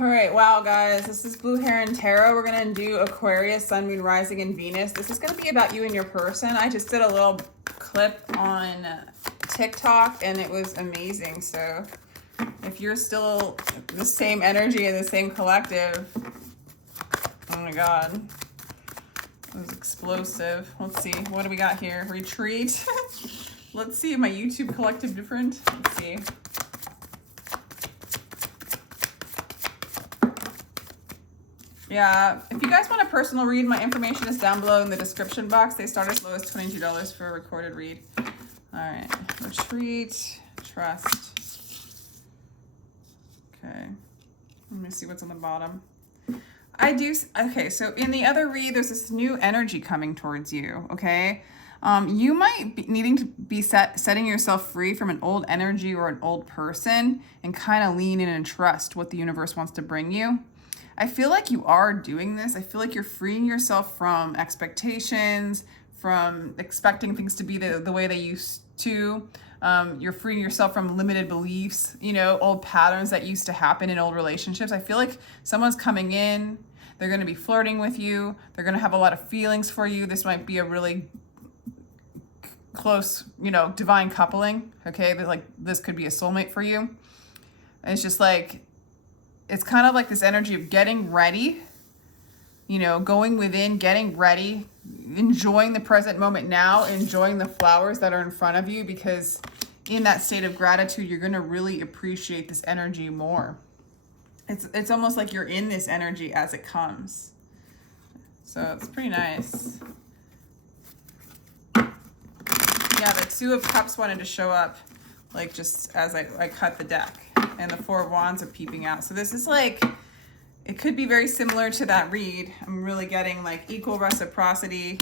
All right, wow, guys, this is Blue Heron Tarot. We're going to do Aquarius, Sun, Moon, Rising, and Venus. This is going to be about you and your person. I just did a little clip on TikTok, and it was amazing. So if you're still the same energy and the same collective, oh my God, it was explosive. Let's see, what do we got here? Retreat. Let's see, my YouTube collective different? Let's see. Yeah, if you guys want a personal read, my information is down below in the description box. They start as low as $22 for a recorded read. All right, retreat, trust. Okay, let me see what's on the bottom. Okay, so in the other read, there's this new energy coming towards you, okay? You might be needing to be setting yourself free from an old energy or an old person and kind of lean in and trust what the universe wants to bring you. I feel like you are doing this. I feel like you're freeing yourself from expectations, from expecting things to be the way they used to. You're freeing yourself from limited beliefs, you know, old patterns that used to happen in old relationships. I feel like someone's coming in. They're going to be flirting with you. They're going to have a lot of feelings for you. This might be a really close, you know, divine coupling. Okay, but like this could be a soulmate for you. And it's just like, it's kind of like this energy of getting ready, you know, going within, getting ready, enjoying the present moment now, enjoying the flowers that are in front of you, because in that state of gratitude, you're going to really appreciate this energy more. It's almost like you're in this energy as it comes. So it's pretty nice. Yeah, the Two of Cups wanted to show up like just as I cut the deck. And the Four of Wands are peeping out. So this is like, it could be very similar to that read. I'm really getting like equal reciprocity,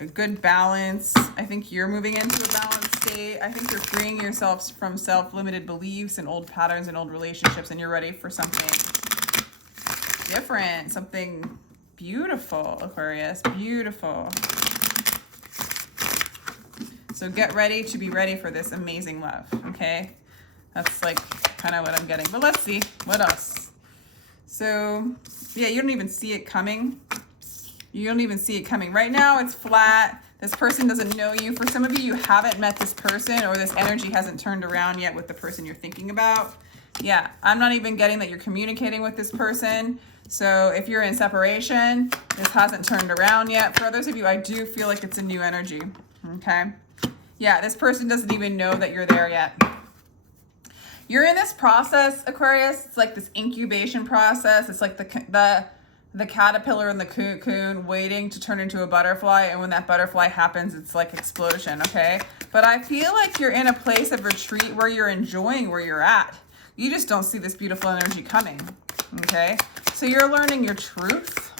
a good balance. I think you're moving into a balanced state. I think you're freeing yourself from self-limited beliefs and old patterns and old relationships, and you're ready for something different, something beautiful, Aquarius, beautiful. So get ready to be ready for this amazing love, okay? That's like kind of what I'm getting. But let's see, what else? So, yeah, you don't even see it coming. You don't even see it coming. Right now, it's flat. This person doesn't know you. For some of you, you haven't met this person, or this energy hasn't turned around yet with the person you're thinking about. Yeah, I'm not even getting that you're communicating with this person. So if you're in separation, this hasn't turned around yet. For others of you, I do feel like it's a new energy, okay? Yeah, this person doesn't even know that you're there yet. You're in this process, Aquarius. It's like this incubation process. It's like the caterpillar in the cocoon waiting to turn into a butterfly. And when that butterfly happens, it's like explosion, okay? But I feel like you're in a place of retreat where you're enjoying where you're at. You just don't see this beautiful energy coming, okay? So you're learning your truth.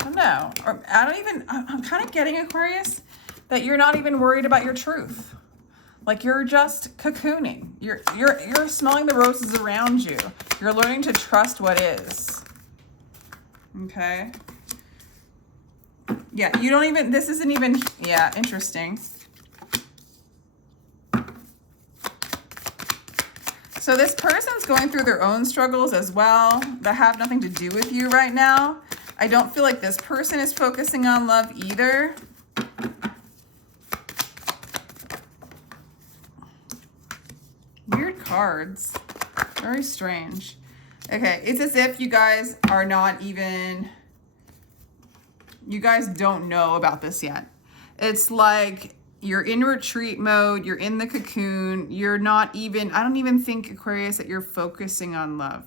I don't know. Or I'm kind of getting, Aquarius, that you're not even worried about your truth. Like you're just cocooning. You're smelling the roses around you. You're learning to trust what is. Okay. Yeah, you don't even, this isn't even, yeah, interesting. So this person's going through their own struggles as well that have nothing to do with you right now. I don't feel like this person is focusing on love either. Weird cards. Very strange. Okay, it's as if you guys are not even, you guys don't know about this yet. It's like you're in retreat mode, you're in the cocoon, you're not even, I don't even think, Aquarius, that you're focusing on love.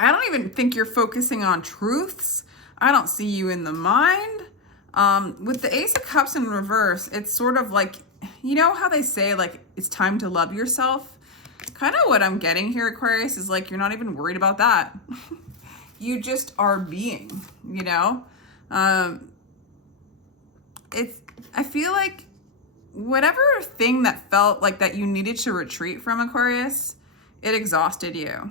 I don't even think you're focusing on truths. I don't see you in the mind. With the Ace of Cups in reverse, it's sort of like, you know how they say, like, it's time to love yourself? Kind of what I'm getting here, Aquarius, is like, you're not even worried about that. You just are being, you know? I feel like whatever thing that felt like that you needed to retreat from, Aquarius, it exhausted you.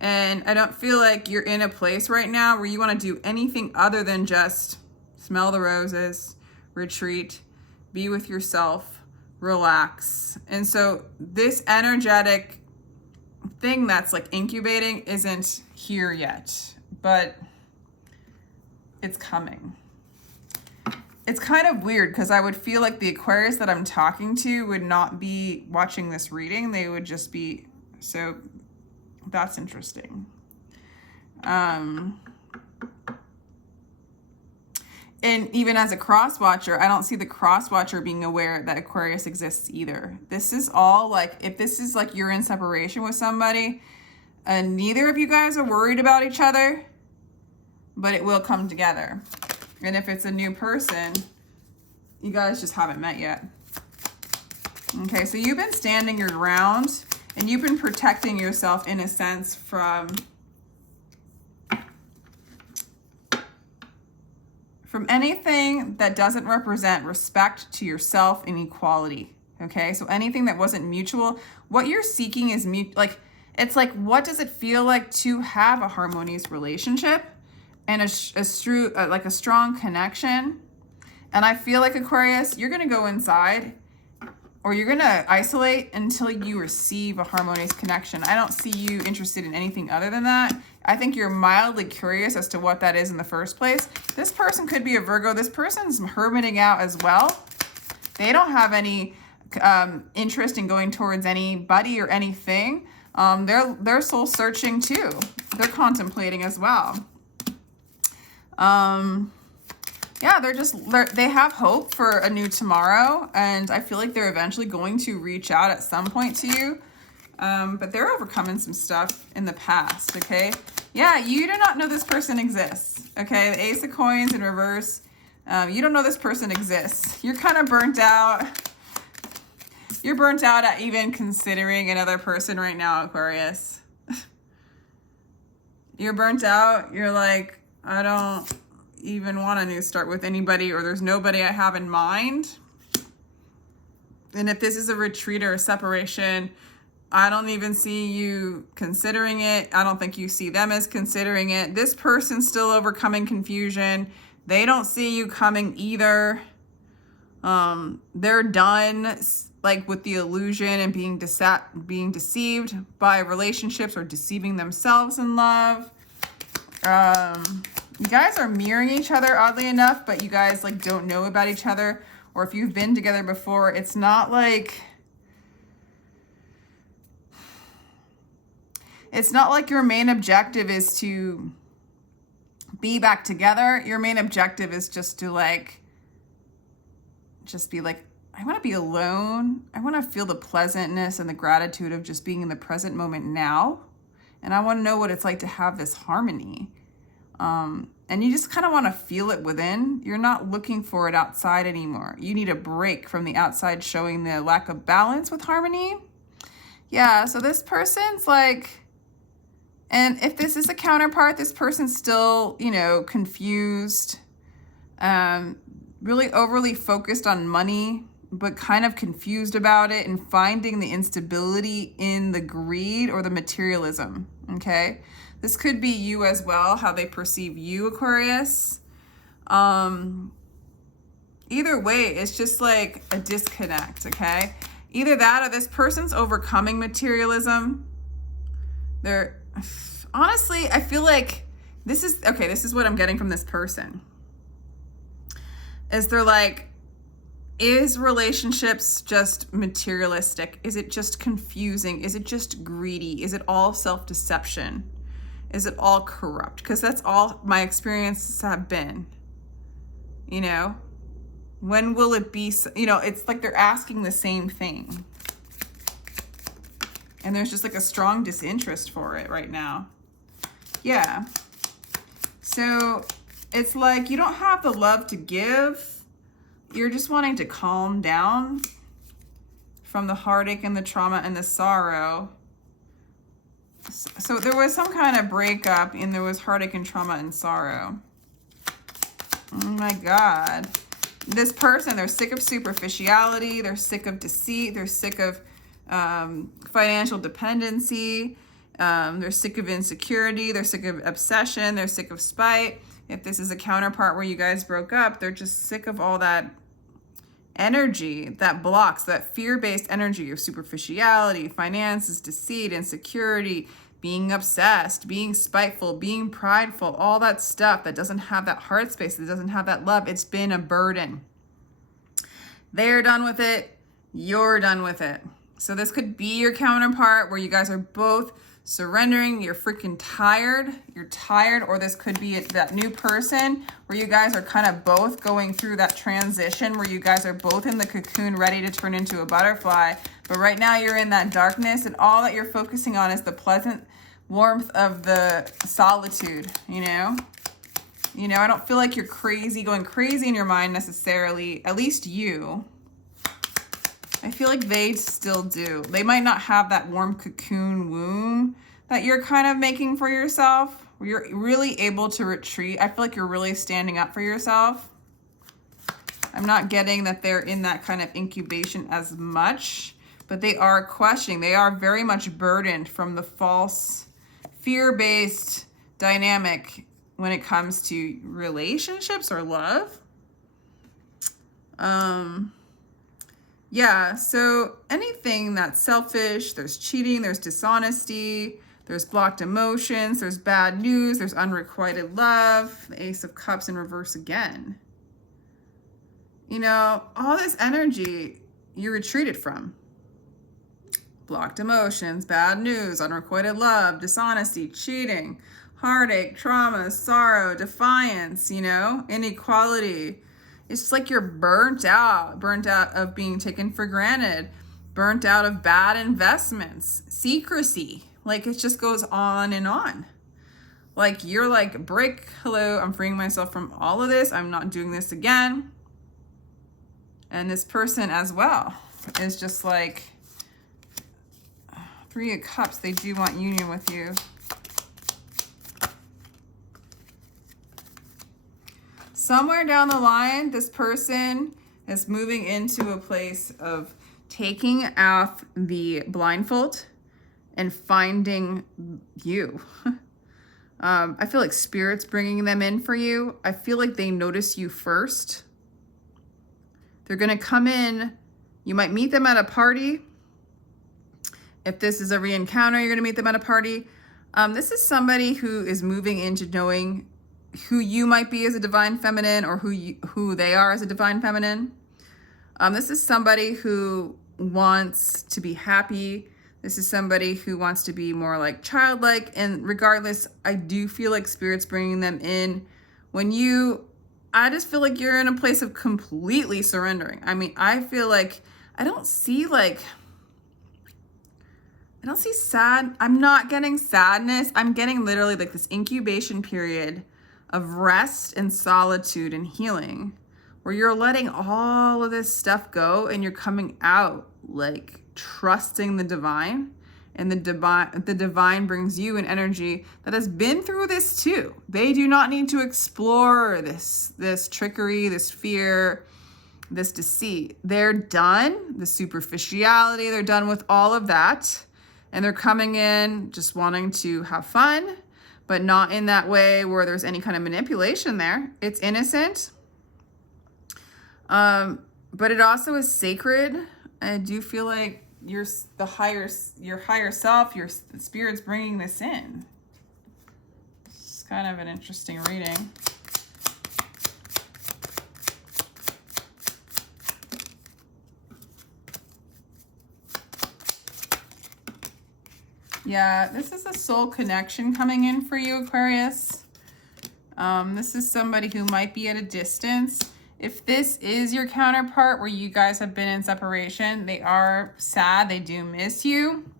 And I don't feel like you're in a place right now where you want to do anything other than just smell the roses, retreat, be with yourself, relax. And so this energetic thing that's like incubating isn't here yet, but it's coming. It's kind of weird because I would feel like the Aquarius that I'm talking to would not be watching this reading. They would just be, so that's interesting. And even as a cross watcher, I don't see the cross watcher being aware that Aquarius exists either. This is all like, if this is like you're in separation with somebody and neither of you guys are worried about each other, but it will come together. And if it's a new person, you guys just haven't met yet. Okay, so you've been standing your ground and you've been protecting yourself in a sense from anything that doesn't represent respect to yourself and equality. Okay, so anything that wasn't mutual, what you're seeking is like, it's like, what does it feel like to have a harmonious relationship and a strong connection? And I feel like, Aquarius, you're going to go inside or you're going to isolate until you receive a harmonious connection. I don't see you interested in anything other than that. I think you're mildly curious as to what that is in the first place. This person could be a Virgo. This person's hermiting out as well. They don't have any interest in going towards anybody or anything. They're soul searching too. They're contemplating as well. Yeah, they have hope for a new tomorrow, and I feel like they're eventually going to reach out at some point to you. But they're overcoming some stuff in the past, okay? Yeah, you do not know this person exists, okay? The Ace of Coins in reverse. You don't know this person exists. You're kind of burnt out. You're burnt out at even considering another person right now, Aquarius. You're burnt out. You're like, I don't even want a new start with anybody, or there's nobody I have in mind. And if this is a retreat or a separation, I don't even see you considering it. I don't think you see them as considering it. This person's still overcoming confusion. They don't see you coming either. They're done like with the illusion and being deceived by relationships or deceiving themselves in love. You guys are mirroring each other, oddly enough, but you guys like don't know about each other. Or if you've been together before, it's not like your main objective is to be back together. Your main objective is just to be like, I want to be alone. I want to feel the pleasantness and the gratitude of just being in the present moment now. And I want to know what it's like to have this harmony. And you just kind of want to feel it within. You're not looking for it outside anymore. You need a break from the outside showing the lack of balance with harmony. Yeah, so this person's like, and if this is a counterpart, this person's still, confused, really overly focused on money, but kind of confused about it and finding the instability in the greed or the materialism, okay? This could be you as well, how they perceive you, Aquarius. Either way, it's just like a disconnect, okay? Either that or this person's overcoming materialism. Honestly, I feel like this is what I'm getting from this person. They're like, is relationships just materialistic? Is it just confusing? Is it just greedy? Is it all self-deception? Is it all corrupt? Because that's all my experiences have been. When will it be? It's like they're asking the same thing. And there's just like a strong disinterest for it right now. Yeah. So it's like you don't have the love to give. You're just wanting to calm down from the heartache and the trauma and the sorrow. So there was some kind of breakup and there was heartache and trauma and sorrow. Oh my God. This person, they're sick of superficiality. They're sick of deceit. They're sick of financial dependency. They're sick of insecurity. They're sick of obsession. They're sick of spite. If this is a counterpart where you guys broke up, they're just sick of all that energy that blocks, that fear-based energy of superficiality, finances, deceit, insecurity, being obsessed, being spiteful, being prideful, all that stuff that doesn't have that heart space, that doesn't have that love. It's been a burden. They're done with it. You're done with it. So this could be your counterpart where you guys are both surrendering. You're freaking tired. You're tired. Or this could be that new person where you guys are kind of both going through that transition where you guys are both in the cocoon ready to turn into a butterfly. But right now you're in that darkness, and all that you're focusing on is the pleasant warmth of the solitude, you know? You know, I don't feel like you're crazy, going crazy in your mind necessarily, at least you. I feel like they still do. They might not have that warm cocoon womb that you're kind of making for yourself, where you're really able to retreat. I feel like you're really standing up for yourself. I'm not getting that they're in that kind of incubation as much, but they are questioning. They are very much burdened from the false, fear-based dynamic when it comes to relationships or love. Yeah, so anything that's selfish, there's cheating, there's dishonesty, there's blocked emotions, there's bad news, there's unrequited love, the Ace of Cups in reverse again. You know, all this energy you retreated from. Blocked emotions, bad news, unrequited love, dishonesty, cheating, heartache, trauma, sorrow, defiance, you know, inequality. It's just like you're burnt out of being taken for granted, burnt out of bad investments, secrecy. Like it just goes on and on. Like you're like, break, hello, I'm freeing myself from all of this. I'm not doing this again. And this person as well is just like, Three of Cups, they do want union with you. Somewhere down the line, this person is moving into a place of taking off the blindfold and finding you. I feel like Spirit's bringing them in for you. I feel like they notice you first. They're going to come in. You might meet them at a party. If this is a re-encounter, you're going to meet them at a party. This is somebody who is moving into knowing who you might be as a divine feminine, or who they are as a divine feminine. This is somebody who wants to be happy. This is somebody who wants to be more like childlike. And regardless, I do feel like Spirit's bringing them in. I just feel like you're in a place of completely surrendering. I mean, I feel like I don't see sad. I'm not getting sadness. I'm getting literally like this incubation period of rest and solitude and healing, where you're letting all of this stuff go and you're coming out like trusting the divine, and the divine brings you an energy that has been through this too. They do not need to explore this trickery, this fear, this deceit. They're done. The superficiality, they're done with all of that. And they're coming in just wanting to have fun, but not in that way where there's any kind of manipulation there. It's innocent. But it also is sacred. I do feel like your higher self, your Spirit's bringing this in. It's kind of an interesting reading. Yeah, this is a soul connection coming in for you, Aquarius. This is somebody who might be at a distance. If this is your counterpart where you guys have been in separation, they are sad. They do miss you.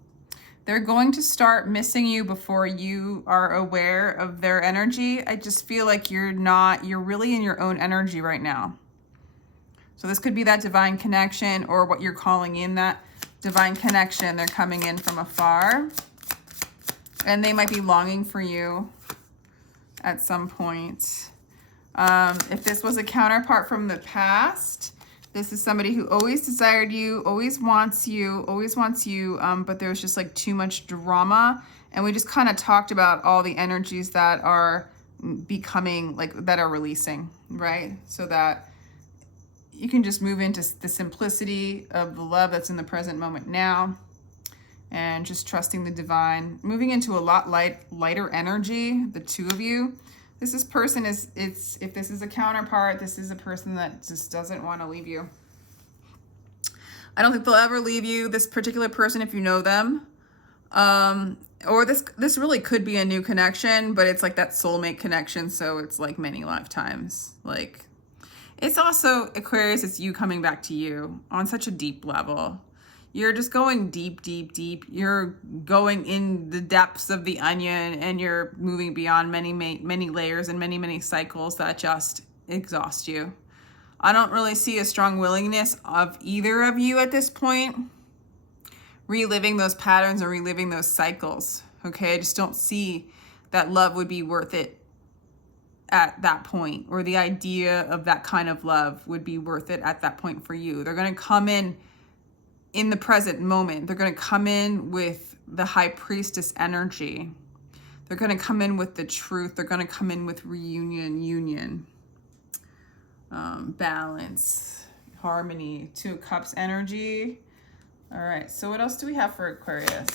They're going to start missing you before you are aware of their energy. I just feel like you're really in your own energy right now. So this could be that divine connection, or what you're calling in that divine connection. They're coming in from afar. And they might be longing for you at some point. If this was a counterpart from the past, this is somebody who always desired you, always wants you, but there's just like too much drama. And we just kind of talked about all the energies that are becoming, like, that are releasing, right? So that you can just move into the simplicity of the love that's in the present moment now, and just trusting the divine, moving into a lot lighter energy, the two of you. This person is, if this is a counterpart, this is a person that just doesn't want to leave you. I don't think they'll ever leave you, this particular person, if you know them. Or this really could be a new connection, but it's like that soulmate connection, so it's like many lifetimes. Like, it's also, Aquarius, it's you coming back to you on such a deep level. You're just going deep, deep, deep. You're going in the depths of the onion, and you're moving beyond many, many layers and many, many cycles that just exhaust you. I don't really see a strong willingness of either of you at this point reliving those patterns or reliving those cycles. Okay, I just don't see that love would be worth it at that point, or the idea of that kind of love would be worth it at that point for you. They're going to come in the present moment. They're going to come in with the high priestess energy. They're going to come in with the truth. They're going to come in with reunion, union, balance, harmony, 2 of Cups energy. All right, so what else do we have for Aquarius?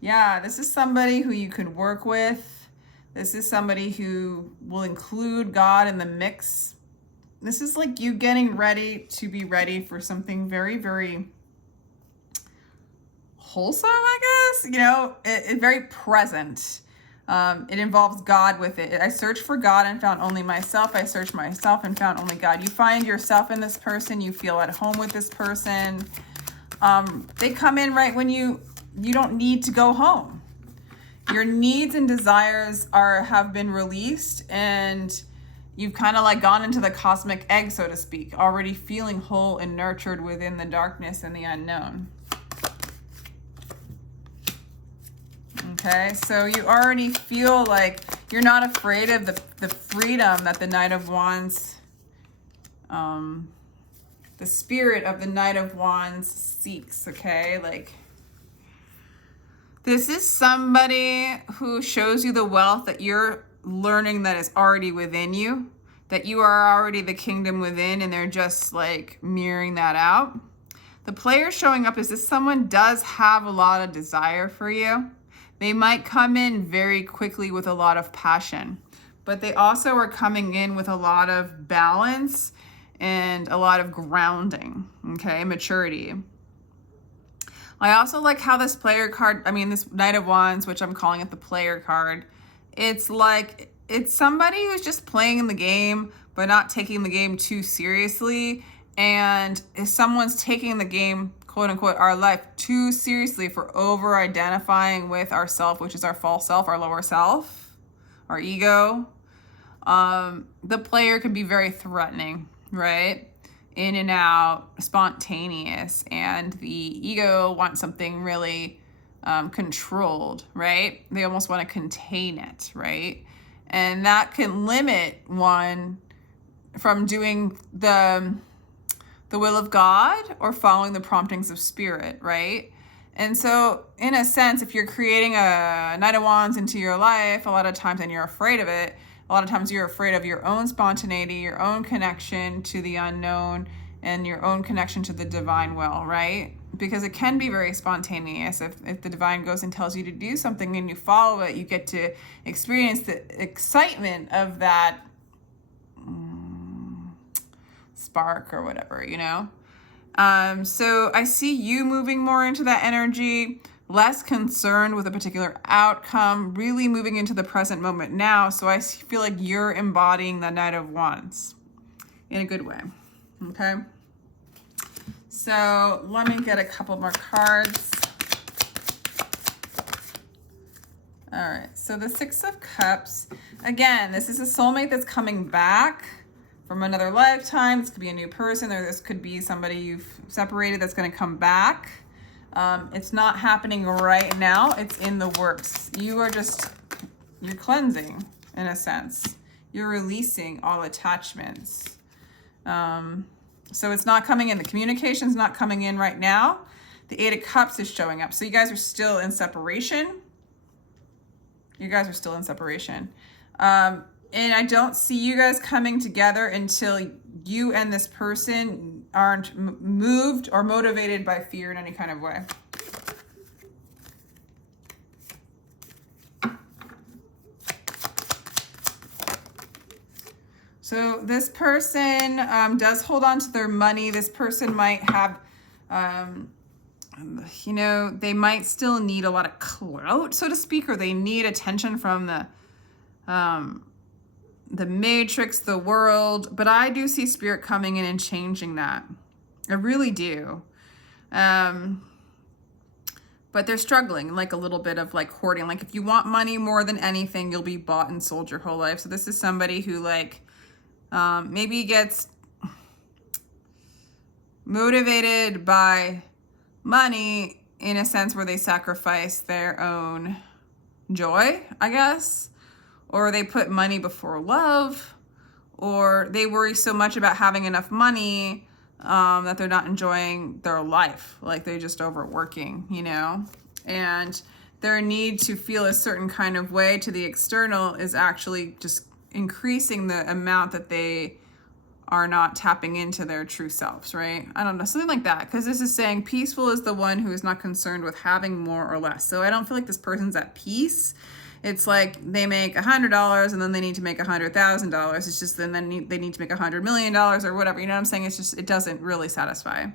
Yeah, this is somebody who you could work with. This is somebody who will include God in the mix. This is like you getting ready to be ready for something very, very wholesome, I guess. You know, it's very present. It involves God with it. I searched for God and found only myself. I searched myself and found only God. You find yourself in this person. You feel at home with this person. They come in right when you don't need to go home. Your needs and desires have been released, and you've kind of like gone into the cosmic egg, so to speak, already feeling whole and nurtured within the darkness and the unknown. Okay, so you already feel like you're not afraid of the freedom that the Knight of Wands, the spirit of the Knight of Wands seeks, okay? Like, this is somebody who shows you the wealth that you're learning that is already within you, that you are already the kingdom within, and they're just like mirroring that out. The player showing up is this someone does have a lot of desire for you. They might come in very quickly with a lot of passion, but they also are coming in with a lot of balance and a lot of grounding, okay, maturity. I also like how this player card, this Knight of Wands, which I'm calling it the player card, it's like, it's somebody who's just playing the game, but not taking the game too seriously. And if someone's taking the game, quote unquote, our life too seriously for over identifying with ourself, which is our false self, our lower self, our ego, the player can be very threatening, right? In and out, spontaneous, and the ego wants something really controlled, right? They almost want to contain it, right? And that can limit one from doing the will of God or following the promptings of spirit, right? And so in a sense, if you're creating a Knight of Wands into your life, a lot of times, and you're afraid of it, a lot of times you're afraid of your own spontaneity, your own connection to the unknown, and your own connection to the divine will, right? Because it can be very spontaneous. If the divine goes and tells you to do something and you follow it, you get to experience the excitement of that spark or whatever, you know? So I see you moving more into that energy, less concerned with a particular outcome, really moving into the present moment now. So I feel like you're embodying the Knight of Wands in a good way, okay? So let me get a couple more cards. All right, so the Six of Cups. Again, this is a soulmate that's coming back from another lifetime. This could be a new person, or this could be somebody you've separated that's going to come back. It's not happening right now. It's in the works. You're cleansing in a sense. You're releasing all attachments. So it's not coming in. The communication's not coming in right now. The Eight of Cups is showing up. So you guys are still in separation. And I don't see you guys coming together until you and this person aren't moved or motivated by fear in any kind of way. So this person does hold on to their money. This person might have, you know, they might still need a lot of clout, so to speak, or they need attention from the matrix, the world. But I do see spirit coming in and changing that. I really do. But they're struggling, like a little bit of like hoarding. Like if you want money more than anything, you'll be bought and sold your whole life. So this is somebody who like maybe gets motivated by money in a sense where they sacrifice their own joy, I guess, or they put money before love, or they worry so much about having enough money that they're not enjoying their life, like they're just overworking, you know, and their need to feel a certain kind of way to the external is actually just increasing the amount that they are not tapping into their true selves, right? I don't know, something like that. Because this is saying peaceful is the one who is not concerned with having more or less. So I don't feel like this person's at peace. It's like they make $100 and then they need to make $100,000. It's just then they need to make $100 million or whatever. You know what I'm saying? It's just, it doesn't really satisfy.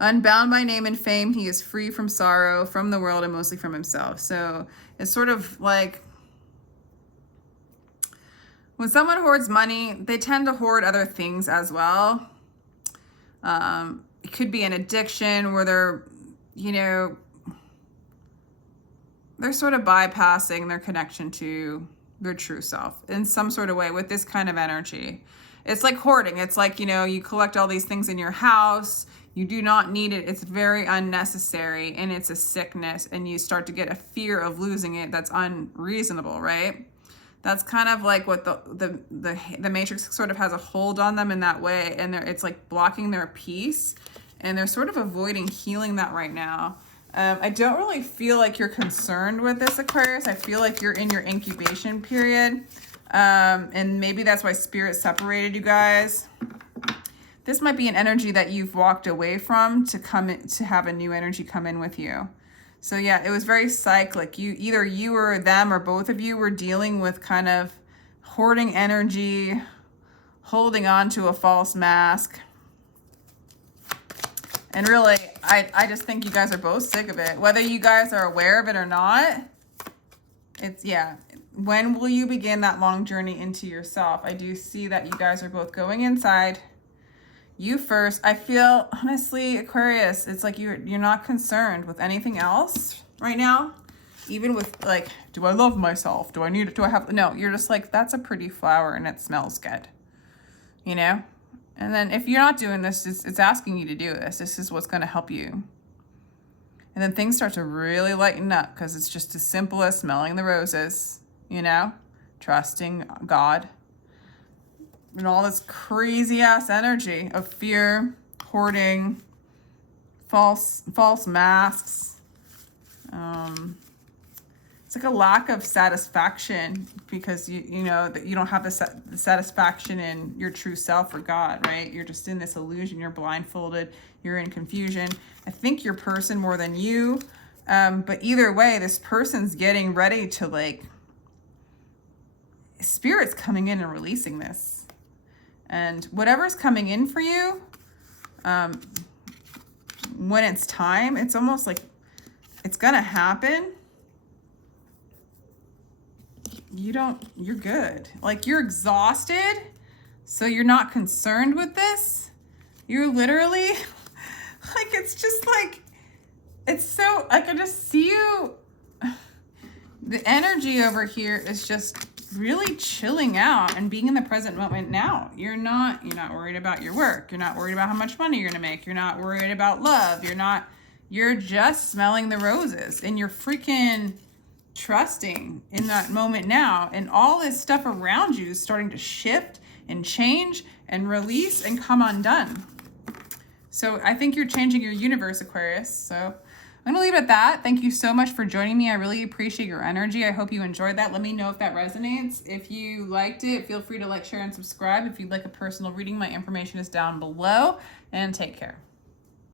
Unbound by name and fame, he is free from sorrow, from the world, and mostly from himself. So it's sort of like, when someone hoards money, they tend to hoard other things as well. It could be an addiction where they're, you know, they're sort of bypassing their connection to their true self in some sort of way with this kind of energy. It's like hoarding. It's like, you know, you collect all these things in your house. You do not need it. It's very unnecessary and it's a sickness, and you start to get a fear of losing it that's unreasonable, right? That's kind of like what the matrix sort of has a hold on them in that way, and it's like blocking their peace, and they're sort of avoiding healing that right now. I don't really feel like you're concerned with this, Aquarius. I feel like you're in your incubation period, and maybe that's why Spirit separated you guys. This might be an energy that you've walked away from to come in, to have a new energy come in with you. So yeah, it was very cyclic. Either you or them or both of you were dealing with kind of hoarding energy, holding on to a false mask. And really, I just think you guys are both sick of it. Whether you guys are aware of it or not, it's, yeah. When will you begin that long journey into yourself? I do see that you guys are both going inside. You first. I feel, honestly, Aquarius, it's like you're not concerned with anything else right now. Even with like, do I love myself? Do I need it? Do I have, no, you're just like, that's a pretty flower and it smells good, you know? And then if you're not doing this, it's asking you to do this. This is what's going to help you. And then things start to really lighten up because it's just as simple as smelling the roses, you know, trusting God. And all this crazy ass energy of fear, hoarding, false masks. It's like a lack of satisfaction because you know that you don't have the satisfaction in your true self or God, right? You're just in this illusion. You're blindfolded. You're in confusion. I think your person more than you. But either way, this person's getting ready to like, Spirit's coming in and releasing this. And whatever's coming in for you, when it's time, it's almost like it's going to happen. You're good. Like you're exhausted, so you're not concerned with this. You're literally, like, it's just like, it's so, I can just see you. The energy over here is just really chilling out and being in the present moment now. You're not worried about your work. You're not worried about how much money you're going to make. You're not worried about love. You're just smelling the roses and you're freaking trusting in that moment now. And all this stuff around you is starting to shift and change and release and come undone. So I think you're changing your universe, Aquarius. So I'm gonna leave it at that. Thank you so much for joining me. I really appreciate your energy. I hope you enjoyed that. Let me know if that resonates. If you liked it, feel free to like, share, and subscribe. If you'd like a personal reading, my information is down below. And take care.